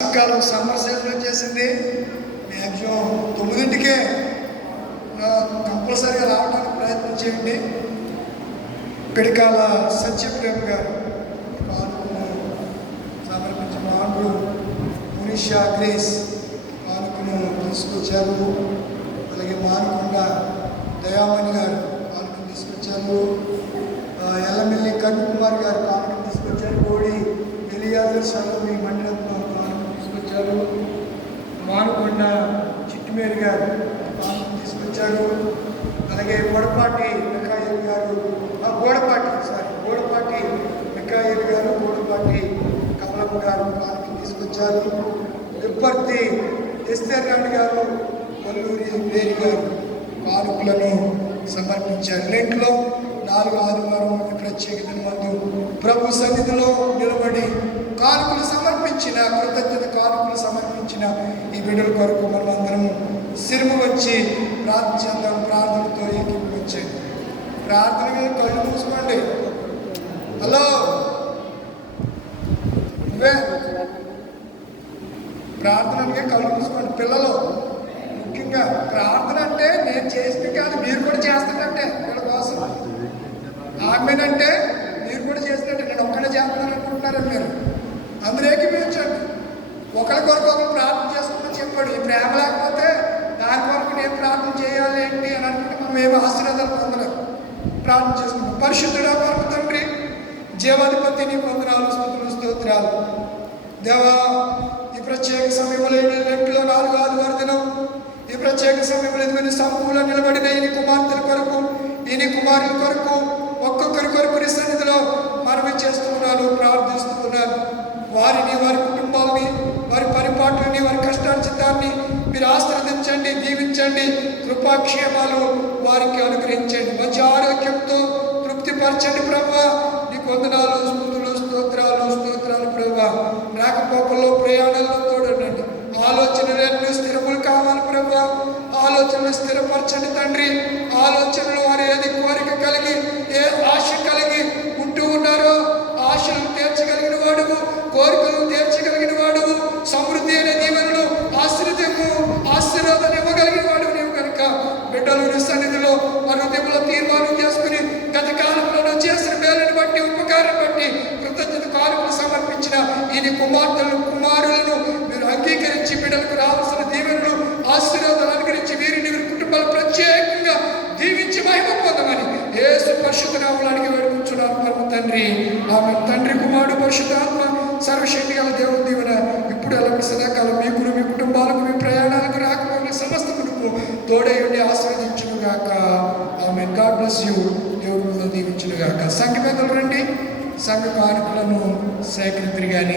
కాలం summer season వచ్చేసింది. Maximum 9కే కంపల్సరీగా రావడానికి ప్రయత్నం చేయండి. పిడికాల సత్యప్రేమ్ గారు కానుకను సమర్పించిన వాళ్ళు మునిషా గ్రేస్ కానుకను తీసుకొచ్చారు. అలాగే మానకొండ దయామణి గారు కానుకను తీసుకొచ్చారు. ఎల్లమిల్లి కన్నుకుమార్ గారు కానుకను తీసుకొచ్చారు. కోడి ఎలియాజర్ సలమి మండలం కానుకను తీసుకొచ్చారు. మానకొండ చిట్టుమేరి గారు కానుకను తీసుకొచ్చారు. అలాగే గోడపాటి మిఖాయిల్ గారు గోడపాటి మిఖాయిల్ గారు గోడపాటి కమలమ్మ గారు కానుకను తీసుకొచ్చారు. విప్పర్తి ఎస్తేర్ రాణి గారు వల్లూరి వేరి గారు కానుకలను సమర్పించారు. ఇంట్లో 4 ఆదివారం ప్రత్యేకత మందు ప్రభు సన్నిధిలో నిలబడి కానుకలు సమర్పించిన కృతజ్ఞత కానుకలు సమర్పించిన ఈ బిడ్డల కొరకు మనమందరం సిరుము వచ్చి ప్రార్థనతో ఏకీభవించండి. ప్రార్థనగా కళ్ళు మూసుకోండి. హలో నువ్వే ప్రార్థనగా కళ్ళు మూసుకోండి. పిల్లలు ముఖ్యంగా ప్రార్థన అంటే నేను చేసిన కాదు, మీరు కూడా చేస్తానంటే వీళ్ళ కోసం. ఆమెనంటే మీరు కూడా చేసినట్టే, నేను ఒక్కడే చేస్తాను అనుకుంటున్నారని మీరు అందరూ ఏకీభవించండి. ఒకరి కొరకు ఒకరు ప్రార్థన చేసుకుంటూ చెప్పాడు. ఈ ప్రేమ లేకపోతే దాని కొరకు నేను ప్రార్థన చేయాలి ఏంటి అని అనుకుంటే మనం ఏమో ఆశీర్వాదాలు పొందలేము. ప్రార్థన చేసుకుంటాం. పరిశుద్ధుడా పరమ తండ్రి, జీవాధిపతి నీ వందనాలు స్తుతులు స్తోత్రాలు. దేవా, ఈ ప్రత్యేక సమయంలో 4 ఆదివారం దినం ఈ ప్రత్యేక సమయంలో ఎదుగుని సమూహంలో నిలబడిన ఈ కుమార్తెల కొరకు ఈ కుమారుల కొరకు ఒక్కొక్కరి కొరకు నీ సన్నిధిలో మనవి చేస్తున్నాను, ప్రార్థిస్తున్నాను. వారిని, వారి కుటుంబాలని, వారి పరిపాట్లని, వారి కష్టార్జితాన్ని మీరు ఆశీర్వదించండి, దీవించండి. కృపాక్షేమాలు వారికి అనుగ్రహించండి. మంచి ఆరోగ్యంతో తృప్తిపరచండి ప్రభువా. నీకు వందనాలు స్తుతులు స్తోత్రాలు ప్రభువా. రాకపోకల్లో ప్రయాణాల్లో తోడండి. ఆలోచనలు స్థిరములు కావాలి ప్రభువా. ఆలోచనలు స్థిరపరచండి తండ్రి. ఆలోచనలు వారు ఏది కోరిక కలిగి ఏ ఆశ కలిగి ఉంటూ ఉన్నారో ఆశలు తీర్చగలిగిన వాడువు, కోరికలు తీర్చగలిగిన వాడువు, సమృద్ధి అనే దీవెనలు ఆశీర్వాదాన్ని ఇవ్వగలిగిన వాడు నీవు కనుక బిడ్డలు నీ సన్నిధిలో హృదయంలో తీర్మానం చేసుకుని గత కాలంలో చేసిన మేలుని బట్టి ఉపకారం బట్టి కృతజ్ఞత కానుకలు సమర్పించిన ఈ కుమారులను మీరు అంగీకరించి బిడ్డలకు రావాల్సిన దీవెనలు ఆశీర్వాదాలు అనుగ్రహించి వీరిని కుటుంబాలు ప్రత్యేకంగా దీవించి మహిమ పొందమని యేసు పరిశుద్ధ నామములో వేడుకుంటున్నాను పరమ తండ్రి. ఆమె తండ్రి, కుమారుడు, పరిశుద్ధాత్మ సర్వశక్తి గల దేవుని దీవెన ఇప్పుడు ఎలాంటి సదాకాలం మీకు, మీ కుటుంబాలకు, మీ ప్రయాణాలకు, రాకపోయిన సమస్త కుటుంబం తోడేయుండి ఆశీర్వదించును గాక. ఆమె గాడ్ బ్లెస్ యూ. దేవుడు దీవించును గాక. సంఘ పెద్దలు రండి, సంఘ కానుకలను సేకరించరు కానీ